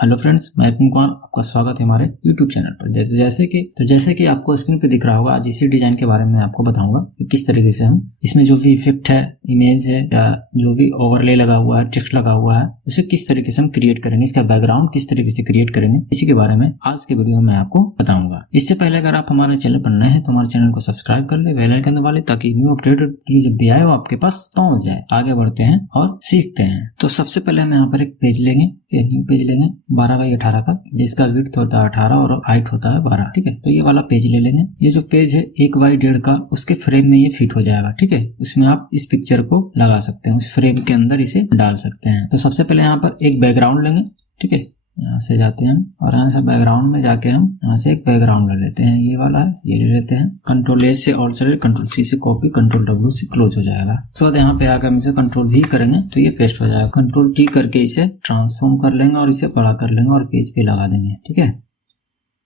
Hello friends, मैं विपिन कुमार, आपका स्वागत है हमारे यूट्यूब चैनल पर। जैसे कि आपको स्क्रीन पे दिख रहा होगा, आज इसी डिजाइन के बारे में आपको बताऊंगा कि किस तरीके से हम इसमें जो भी इफेक्ट है, इमेज है या जो भी ओवरले लगा हुआ है, टेक्स्ट लगा हुआ है, उसे किस तरीके से हम क्रिएट करेंगे, इसका बैकग्राउंड किस तरीके से क्रिएट करेंगे, इसी के बारे में आज के वीडियो में आपको बताऊंगा। इससे पहले अगर आप हमारे चैनल पर नए हैं तो हमारे चैनल को सब्सक्राइब कर ले, बेल आइकन दबा ले, ताकि न्यू अपडेटेड जब भी आए वो आपके पास पहुंच जाए। आगे बढ़ते हैं और सीखते हैं। तो सबसे पहले हम यहाँ पर एक पेज लेंगे, न्यू पेज लेंगे 12x18 का, जिसका विड्थ होता है 18 और हाइट होता है 12। ठीक है, तो ये वाला पेज ले लेंगे। ये जो पेज है 1x1.5 का, उसके फ्रेम में ये फिट हो जाएगा। ठीक है, उसमें आप इस पिक्चर को लगा सकते हैं, उस फ्रेम के अंदर इसे डाल सकते हैं। तो सबसे पहले यहाँ पर एक बैकग्राउंड लेंगे। ठीक है, यहाँ से जाते हैं और यहाँ से बैकग्राउंड में जाके हम यहाँ से एक बैकग्राउंड ले लेते हैं। ये वाला है, ये ले लेते हैं। Ctrl+A से ऑल सेलेक्ट, Ctrl+C से कॉपी, Ctrl+W से क्लोज हो जाएगा। तो बाद यहाँ पे आकर हम इसे Ctrl+V करेंगे तो ये पेस्ट हो जाएगा। Ctrl+T करके इसे ट्रांसफॉर्म कर लेंगे और इसे बड़ा कर लेंगे और पेज पे लगा देंगे। ठीक है,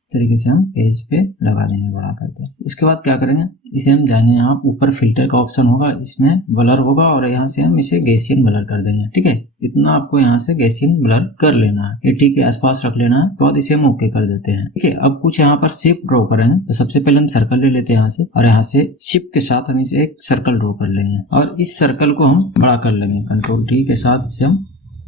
इस तरीके से हम पेज पे लगा देंगे बड़ा करके। उसके बाद क्या करेंगे, इसे हम जाएंगे, यहाँ ऊपर फिल्टर का ऑप्शन होगा, इसमें ब्लर होगा और यहाँ से हम इसे गैसियन ब्लर कर देंगे। ठीक है, इतना आपको यहाँ से गैसियन ब्लर कर लेना है, 80 के आसपास रख लेना है। तो बाद इसे हम ओके कर देते हैं। ठीक है, अब कुछ यहाँ पर शेप ड्रॉ करेंगे। तो सबसे पहले हम सर्कल ले लेते हैं यहाँ से, और यहाँ से शिफ्ट के साथ हम इसे एक सर्कल ड्रॉ कर लेंगे और इस सर्कल को हम बड़ा कर लेंगे। Ctrl+T के साथ इसे हम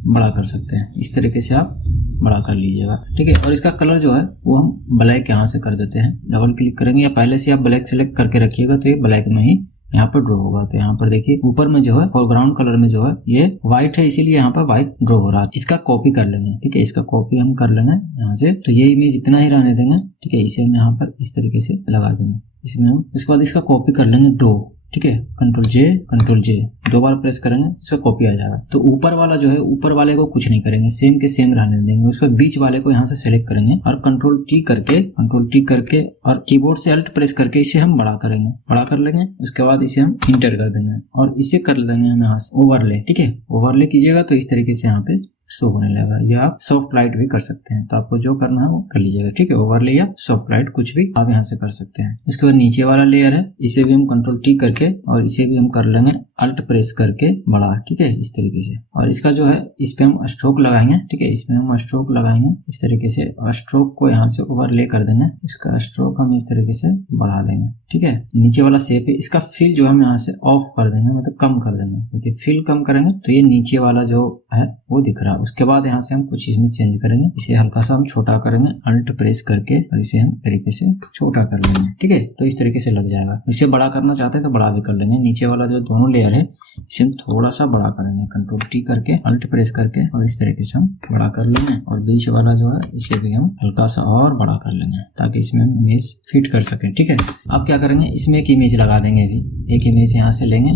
बड़ा कर सकते हैं। इस तरीके से आप बड़ा कर लीजिएगा। ठीक है, और इसका कलर जो है वो हम ब्लैक यहाँ से कर देते हैं। डबल क्लिक करेंगे या पहले से आप ब्लैक सेलेक्ट करके रखिएगा तो ये ब्लैक में ही यहाँ पर ड्रॉ होगा। तो यहाँ पर देखिए ऊपर में जो है फोरग्राउंड कलर में जो है ये व्हाइट है, इसीलिए यहाँ पर व्हाइट ड्रॉ हो रहा है। इसका कॉपी कर लेंगे। ठीक है, इसका कॉपी हम कर लेंगे यहाँ से। तो ये इमेज इतना ही रहने देंगे। ठीक है, इसे हम यहाँ पर इस तरीके से लगा देंगे इसमें हम। उसके बाद इसका कॉपी कर लेंगे 2। ठीक है, Ctrl+J 2 बार प्रेस करेंगे, इसका कॉपी आ जाएगा। तो ऊपर वाला जो है, ऊपर वाले को कुछ नहीं करेंगे, सेम के सेम रहने देंगे। उसके बीच वाले को यहाँ से सेलेक्ट करेंगे और Ctrl+T करके और कीबोर्ड से अल्ट प्रेस करके इसे हम बड़ा करेंगे, बड़ा कर लेंगे। उसके बाद इसे हम इंटर कर देंगे और इसे कर देंगे हम यहाँ से ओवरले। ठीक है, ओवरले कीजिएगा तो इस तरीके से यहाँ पे शो होने लगेगा। या आप सॉफ्ट लाइट भी कर सकते हैं, तो आपको जो करना है वो कर लीजिएगा। ठीक है, ओवरले या सॉफ्ट लाइट कुछ भी आप यहाँ से कर सकते हैं। उसके बाद नीचे वाला लेयर है, इसे भी हम Ctrl+T करके और इसे भी हम कर लेंगे अल्ट प्रेस करके बड़ा। ठीक है, इस तरीके से। और इसका जो है इस पे हम स्ट्रोक लगाएंगे। ठीक है, इसमें हम स्ट्रोक लगाएंगे इस तरीके से। स्ट्रोक को यहाँ से ओवरले कर देंगे, इसका स्ट्रोक हम इस तरीके से बढ़ा देंगे। ठीक है, नीचे वाला शेप है, इसका फिल जो हम यहाँ से ऑफ कर देंगे, मतलब कम कर देंगे। देखिए फिल कम करेंगे तो ये नीचे वाला जो है वो दिख रहा है। उसके बाद यहाँ से हम कुछ इसमें चेंज करेंगे, इसे हल्का सा हम छोटा करेंगे अल्ट प्रेस करके और इसे हम तरीके से छोटा कर लेंगे। ठीक है, तो इस तरीके से लग जाएगा। इसे बड़ा करना चाहते हैं तो बड़ा भी कर लेंगे। नीचे वाला जो दोनों लेयर है इसे हम थोड़ा सा बड़ा करेंगे, Ctrl+T करके अल्ट प्रेस करके और इस तरीके से हम बड़ा कर लेंगे। और बीच वाला जो है इसे भी हम हल्का सा और बड़ा कर लेंगे ताकि इसमें हम इमेज फिट कर सके। ठीक है, अब क्या करेंगे, इसमें एक इमेज लगा देंगे। अभी एक इमेज यहाँ से लेंगे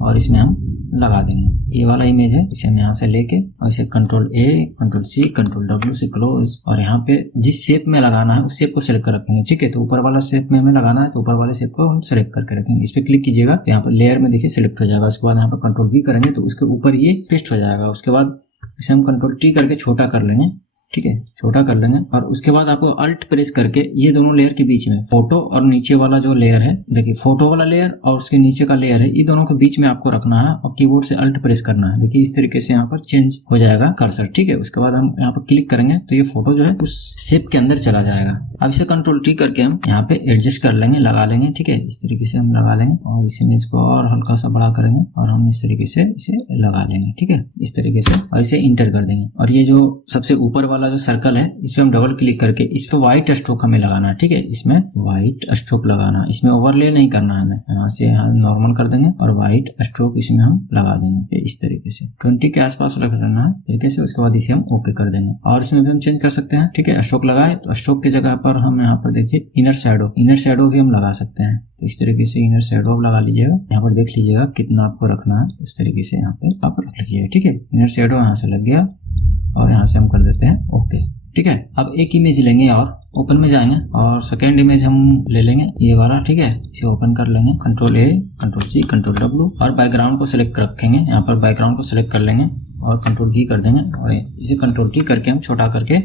और इसमें हम लगा देंगे। ये वाला इमेज है, इसे हम यहाँ से लेके और इसे Ctrl+A Ctrl+C Ctrl+W से क्लोज, और यहाँ पे जिस शेप में लगाना है उस शेप को सिलेक्ट कर रखेंगे। ठीक है, तो ऊपर वाला शेप में हमें लगाना है तो ऊपर वाले शेप को हम सिलेक्ट करके रखेंगे। इस पे क्लिक कीजिएगा तो यहाँ पर लेयर में देखिए सिलेक्ट हो जाएगा। उसके बाद यहाँ पर Ctrl+V करेंगे तो उसके ऊपर ये पेस्ट हो जाएगा। उसके बाद इसे हम Ctrl+T करके छोटा कर लेंगे। ठीक है, छोटा कर लेंगे और उसके बाद आपको अल्ट प्रेस करके ये दोनों लेयर के बीच में, फोटो और नीचे वाला जो लेयर है, देखिए फोटो वाला लेयर और उसके नीचे का लेयर है, ये दोनों के बीच में आपको रखना है और कीबोर्ड से अल्ट प्रेस करना है। देखिए इस तरीके से यहाँ पर चेंज हो जाएगा कर्सर। ठीक है, उसके बाद हम यहाँ पर क्लिक करेंगे तो ये फोटो जो है उस शेप के अंदर चला जाएगा। अब इसे Ctrl+T करके हम यहाँ पे एडजस्ट कर लेंगे, लगा लेंगे। ठीक है, इस तरीके से हम लगा लेंगे और इस इमेज को और हल्का सा बड़ा करेंगे और हम इस तरीके से इसे लगा लेंगे। ठीक है, इस तरीके से, और इसे इंटर कर देंगे। और ये जो सबसे ऊपर वाला जो सर्कल है इस पे हम डबल क्लिक करके इस पे व्हाइट स्ट्रोक हमें लगाना है। ठीक है, इसमें व्हाइट स्ट्रोक लगाना, इसमें ओवरले नहीं करना है हमें। यहाँ से यहाँ नॉर्मल कर देंगे और व्हाइट स्ट्रोक इसमें हम लगा देंगे इस तरीके से 20 के आसपास रख लेना है तरीके से। उसके बाद इसे हम ओके कर देंगे और इसमें भी हम चेंज कर सकते हैं। ठीक है, स्ट्रोक लगाए तो स्ट्रोक की जगह पर हम यहाँ पर देखिए इनर शैडो भी हम लगा सकते हैं। तो इस तरीके से इनर शैडो लगा लीजिएगा। यहाँ पर देख लीजिएगा कितना आपको रखना है, इस तरीके से यहाँ पे आप रख लीजिएगा। ठीक है, इनर शैडो यहाँ से लग गया और यहाँ से हम कर देते हैं ओके। ठीक है, अब एक इमेज लेंगे और ओपन में जाएंगे और सेकेंड इमेज हम ले लेंगे ये वाला। ठीक है, इसे ओपन कर लेंगे, Ctrl+A Ctrl+C Ctrl+W और बैकग्राउंड को सिलेक्ट रखेंगे। यहाँ पर बैकग्राउंड को सिलेक्ट कर लेंगे और Ctrl+V कर देंगे और इसे Ctrl+T करके हम छोटा करके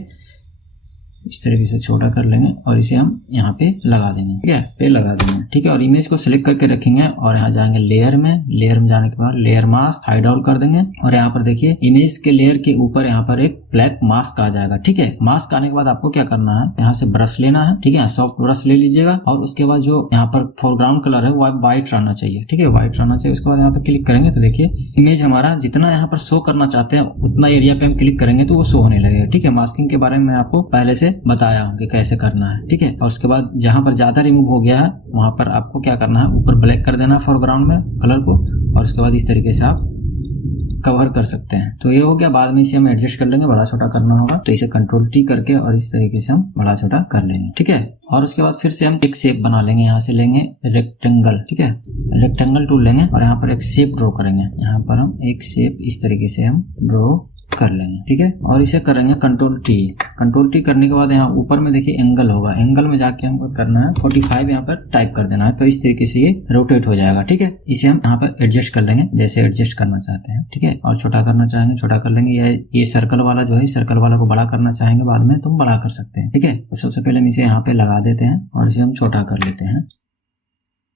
इस तरीके से छोटा कर लेंगे और इसे हम यहाँ पे लगा देंगे, ठीक है, पे लगा देंगे, ठीक है। और इमेज को सिलेक्ट करके रखेंगे और यहाँ जाएंगे लेयर में जाने के बाद लेयर मास्क हाइड आउट कर देंगे और यहाँ पर देखिए इमेज के लेयर के ऊपर यहाँ पर एक ब्लैक मास्क आ जाएगा, ठीक है। मास्क आने के बाद आपको क्या करना है, यहाँ से ब्रश लेना है, ठीक है, सॉफ्ट ब्रश ले लीजिएगा और उसके बाद जो यहाँ पर फोरग्राउंड कलर है वो व्हाइट रहना चाहिए, ठीक है, व्हाइट रहना चाहिए। उसके बाद यहाँ पर क्लिक करेंगे तो देखिए इमेज हमारा जितना यहाँ पर शो करना चाहते हैं उतना एरिया पे हम क्लिक करेंगे तो वो शो होने लगेगा, ठीक है। मास्किंग के बारे में आपको पहले से बताया हूँ कि कैसे करना है, ठीक है। और उसके बाद जहां पर ज्यादा रिमूव हो गया है वहां पर आपको क्या करना है, ऊपर ब्लैक कर देना फोरग्राउंड में कलर को और उसके बाद इस तरीके से आप कवर कर सकते हैं। तो ये हो गया, बाद में इसे हम एडजस्ट कर लेंगे, बड़ा छोटा करना होगा तो इसे कंट्रोल टी करके और इस तरीके से हम बड़ा छोटा कर लेंगे, ठीक है। और उसके बाद फिर से हम एक शेप बना लेंगे, यहाँ से लेंगे रेक्टेंगल, ठीक है, रेक्टेंगल टूल लेंगे और यहाँ पर एक शेप ड्रॉ करेंगे। यहाँ पर हम एक शेप इस तरीके से हम ड्रॉ कर लेंगे, ठीक है। और इसे करेंगे कंट्रोल टी करने के बाद यहाँ ऊपर में देखिए एंगल होगा, एंगल में जाके हमको करना है 45 यहाँ पर टाइप कर देना है तो इस तरीके से ये रोटेट हो जाएगा, ठीक है। इसे हम यहाँ पर एडजस्ट कर लेंगे जैसे एडजस्ट करना चाहते हैं, ठीक है। और छोटा करना चाहेंगे छोटा कर लेंगे, ये सर्कल वाला जो है सर्कल वाला को बड़ा करना चाहेंगे बाद में तो बड़ा कर सकते हैं, ठीक है। तो सबसे पहले हम इसे यहाँ पे लगा देते हैं और इसे हम छोटा कर लेते हैं,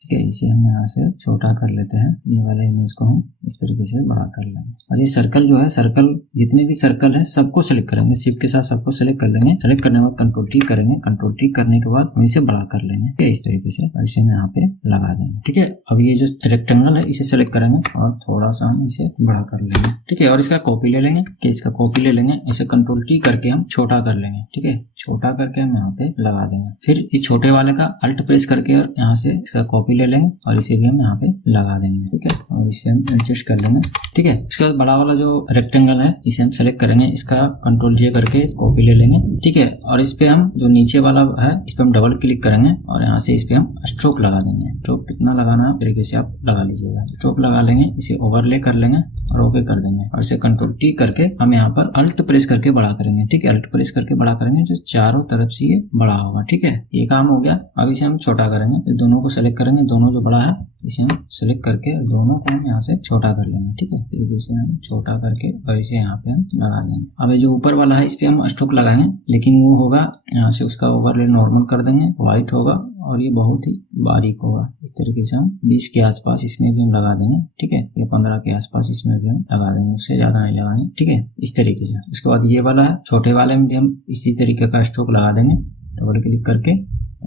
ठीक है। इसे हम यहाँ से छोटा कर लेते हैं, ये वाले इमेज को हम इस तरीके से बड़ा कर लेंगे। और ये सर्कल जो है, सर्कल जितने भी सर्कल है सबको सिलेक्ट करेंगे, शिफ्ट के साथ सबको सिलेक्ट कर लेंगे। सिलेक्ट करने के बाद कंट्रोल टी करेंगे, कंट्रोल टी करने के बाद हम इसे बड़ा कर लेंगे, ठीक है, इस तरीके से। और इसे हम यहाँ पे लगा देंगे, ठीक है। अब ये जो रेक्टेंगल है इसे सिलेक्ट करेंगे और थोड़ा सा हम इसे बड़ा कर लेंगे, ठीक है। और इसका कॉपी ले लेंगे, इसका कॉपी ले लेंगे, इसे कंट्रोल टी करके हम छोटा कर लेंगे, ठीक है, छोटा करके हम यहाँ पे लगा देंगे। फिर इस छोटे वाले का अल्ट प्रेस करके और यहाँ से इसका कॉपी ले लेंगे और इसे भी हम यहाँ पे लगा देंगे, ठीक है। और इसे हम एडजस्ट कर लेंगे, ठीक है। इसके बाद बड़ा वाला जो रेक्टेंगल है इसे हम सेलेक्ट करेंगे, इसका कंट्रोल जे करके कॉपी ले लेंगे, ठीक है। और इस पे हम जो नीचे वाला है इस पे हम डबल क्लिक करेंगे और यहाँ से इस पे हम स्ट्रोक लगा देंगे। स्ट्रोक कितना लगाना है तरीके से आप लगा लीजिएगा। स्ट्रोक लगा लेंगे, इसे ओवरले कर लेंगे और ओके कर देंगे और इसे कंट्रोल टी करके हम यहाँ पर अल्ट प्रेस करके बड़ा करेंगे, ठीक है। अल्ट प्रेस करके बड़ा करेंगे जो चारों तरफ से ये बड़ा होगा, ठीक है। ये काम हो गया। अब इसे हम छोटा करेंगे, फिर दोनों को सेलेक्ट करेंगे, दोनों जो बड़ा है इसे हम सेलेक्ट करके दोनों को हम यहाँ से छोटा कर लेंगे, ठीक है। तरीके से हम छोटा करके और इसे यहाँ पे हम लगा देंगे। अब जो ऊपर वाला है इस पे हम स्ट्रोक लगाएंगे, लेकिन वो होगा यहाँ से उसका ओवरले नॉर्मल कर देंगे, व्हाइट होगा और ये बहुत ही बारीक होगा। इस तरीके से हम 20 के आसपास इसमें भी हम लगा देंगे, ठीक है। ये 15 के आसपास इसमें भी हम लगा देंगे, उससे ज्यादा नहीं लगाएंगे, ठीक है, इस तरीके से। उसके बाद ये वाला है, छोटे वाले में भी हम इसी तरीके का स्ट्रोक लगा देंगे, डबल क्लिक करके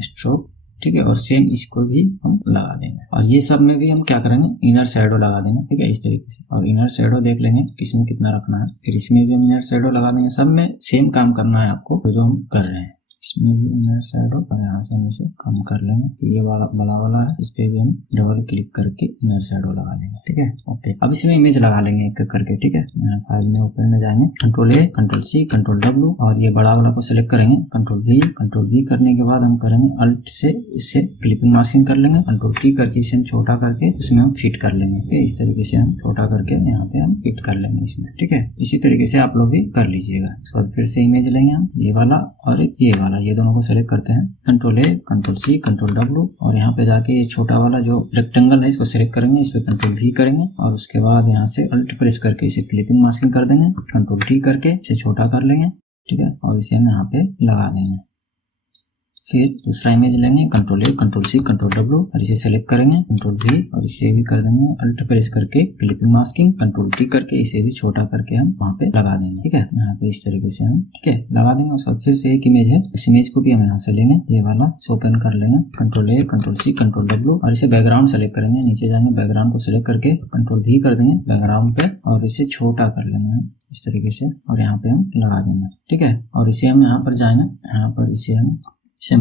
स्ट्रोक, ठीक है। और सेम इसको भी हम लगा देंगे और ये सब में भी हम क्या करेंगे, इनर शैडो लगा देंगे, ठीक है, इस तरीके से। और इनर शैडो देख लेंगे किसमें कितना रखना है, फिर इसमें भी हम इनर शैडो लगा देंगे। सब में सेम काम करना है आपको जो हम कर रहे हैं। इसमें भी इनर शैडो और यहाँ से हम इसे कम कर लेंगे। ये वाला बड़ा वाला है, इस पे भी हम डबल क्लिक करके इनर शैडो लगा लेंगे, ठीक है। ओके, अब इसमें इमेज लगा लेंगे एक एक करके, ठीक है। यहाँ फाइल में ओपन में जाएंगे, control A, control C, control W और ये बड़ा वाला को सिलेक्ट करेंगे, कंट्रोल वी करने के बाद हम करेंगे अल्ट से इससे क्लिपिंग मास्किंग कर लेंगे, कंट्रोल टी करके इसे छोटा करके इसमें हम फिट कर लेंगे, ठीक है। इस तरीके से हम छोटा करके यहाँ पे हम फिट कर लेंगे इसमें, ठीक है। इसी तरीके से आप लोग भी कर लीजिएगा। इसके बाद फिर से इमेज लेंगे हम, ये वाला और ये वाला, ये दोनों को सेलेक्ट करते हैं, control A, control C, control W और यहाँ पे जाके ये छोटा वाला जो रेक्टेंगल है इसको सिलेक्ट करेंगे, इस पे कंट्रोल वी करेंगे और उसके बाद यहाँ से अल्ट प्रेस करके इसे क्लिपिंग मास्किंग कर देंगे, कंट्रोल टी करके इसे छोटा कर लेंगे, ठीक है। और इसे हम यहाँ पे लगा देंगे। फिर दूसरा इमेज लेंगे, control A, control C, control W और इसे सेलेक्ट करेंगे, कंट्रोल वी और इसे भी कर देंगे अल्ट प्रेस करके क्लिपिंग मास्किंग, कंट्रोल टी करके इसे भी छोटा करके हम वहाँ पे लगा देंगे, ठीक है। यहाँ पे इस तरीके से हम, ठीक है, लगा देंगे। उसके बाद फिर से एक इमेज है, इस इमेज को भी हम यहाँ से लेंगे, ये वाला ओपन कर लेंगे, control A, control C, control W और इसे बैकग्राउंड सेलेक्ट करेंगे, नीचे जाएंगे, बैकग्राउंड को सिलेक्ट करके कंट्रोल वी कर देंगे बैकग्राउंड पे और इसे छोटा कर लेंगे हम इस तरीके से और यहाँ पे हम लगा देंगे, ठीक है। और इसे हम यहाँ पर जाएंगे, यहाँ पर इसे हम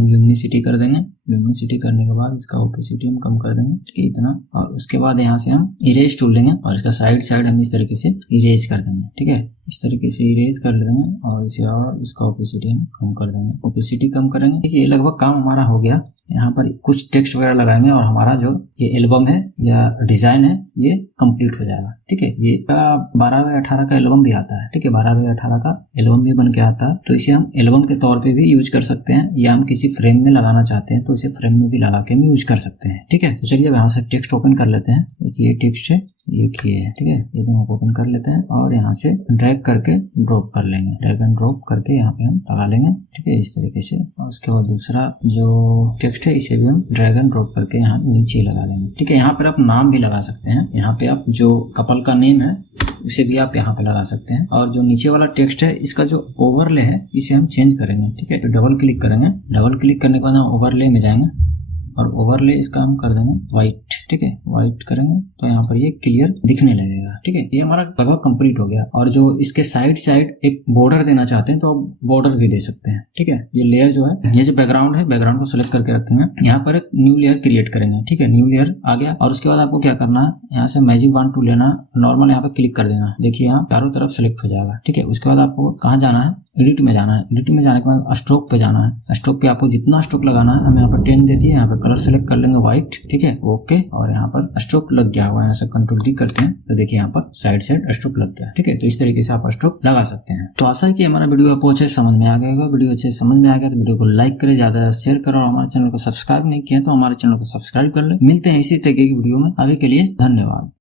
ल्यूमिनिसिटी कर देंगे। ल्यूमिनिसिटी करने के बाद इसका ओपेसिटी हम कम कर देंगे, ठीक है, इतना। और उसके बाद यहाँ से हम इरेज टूल लेंगे और इसका साइड हम इस तरीके से इरेज कर देंगे, ठीक है। इस तरीके से इरेज कर लेंगे और इसे और इसका ओपेसिटी हम कम कर देंगे। ओपेसिटी कम करेंगे, ठीक है। ये लगभग काम हमारा हो गया। यहाँ पर कुछ टेक्स्ट वगैरह लगाएंगे और हमारा जो ये एल्बम है या डिजाइन है ये कंप्लीट हो जाएगा, ठीक है। ये 12x18 का एल्बम भी आता है, ठीक है, 12x18 का एल्बम भी बन के आता है। तो इसे हम एल्बम के तौर पे भी यूज कर सकते हैं या हम किसी फ्रेम में लगाना चाहते हैं तो तो इसे फ्रेम में भी लगा के हम यूज कर सकते हैं। ठीक है, तो चलिए अब यहाँ से टेक्स्ट ओपन कर लेते हैं। एक ये टेक्स्ट है, एक ये है। ठीक है, ये दोनों को ओपन कर लेते हैं और यहाँ से ड्रैग करके ड्रॉप कर लेंगे। ड्रैग एंड ड्रॉप करके यहाँ पे हम लगा लेंगे। ठीक है, इस तरीके से। और उसके बाद दूसरा जो टेक्स्ट है इसे भी हम ड्रैग एंड ड्रॉप करके यहाँ नीचे लगा लेंगे। ठीक है, यहाँ पर आप नाम भी लगा सकते हैं। यहाँ पे आप जो कपल का नेम है उसे भी आप यहाँ पे लगा सकते हैं। और जो नीचे वाला टेक्स्ट है इसका जो ओवरले है इसे हम चेंज करेंगे। ठीक है, तो डबल क्लिक करेंगे। डबल क्लिक करने के बाद हम ओवरले में जाएंगे और ओवरले इसका हम कर देंगे व्हाइट। ठीक है, व्हाइट करेंगे तो यहाँ पर ये क्लियर दिखने लगेगा। ठीक है, ये हमारा लगभग कंप्लीट हो गया। और जो इसके साइड एक बॉर्डर देना चाहते हैं तो बॉर्डर भी दे सकते हैं। ठीक है, ये लेयर जो है, ये जो बैकग्राउंड है, बैकग्राउंड को सिलेक्ट करके रखेंगे। यहाँ पर एक न्यू लेयर क्रिएट करेंगे। ठीक है, न्यू लेयर आ गया। और उसके बाद आपको क्या करना है, यहाँ से मैजिक वॉन्ड टूल लेना, नॉर्मल यहाँ पे क्लिक कर देना। देखिए यहाँ चारों तरफ सिलेक्ट हो जाएगा। ठीक है, उसके बाद आपको कहाँ जाना है, एडिट में जाना है। एडिट में जाने के बाद स्ट्रोक पे जाना है। स्ट्रोक पे आपको जितना स्ट्रोक लगाना है, हम यहाँ पर 10 दे दिए। यहाँ पर कलर सेलेक्ट कर लेंगे व्हाइट। ठीक है, ओके। और यहाँ पर स्ट्रोक लग गया हुआ है, यहाँ से कंट्रोल डी करते हैं तो देखिए यहाँ पर साइड स्ट्रोक लग गया। ठीक है, तो इस तरीके से आप स्ट्रोक लगा सकते हैं। तो आशा है कि हमारा वीडियो आपको अच्छे समझ में आ गया होगा। वीडियो अच्छे समझ में आ गया तो वीडियो को लाइक करें, ज्यादा शेयर करो। और हमारे चैनल को सब्सक्राइब नहीं किया तो हमारे चैनल को सब्सक्राइब कर ले। मिलते हैं इसी तरीके की वीडियो में। अभी के लिए धन्यवाद।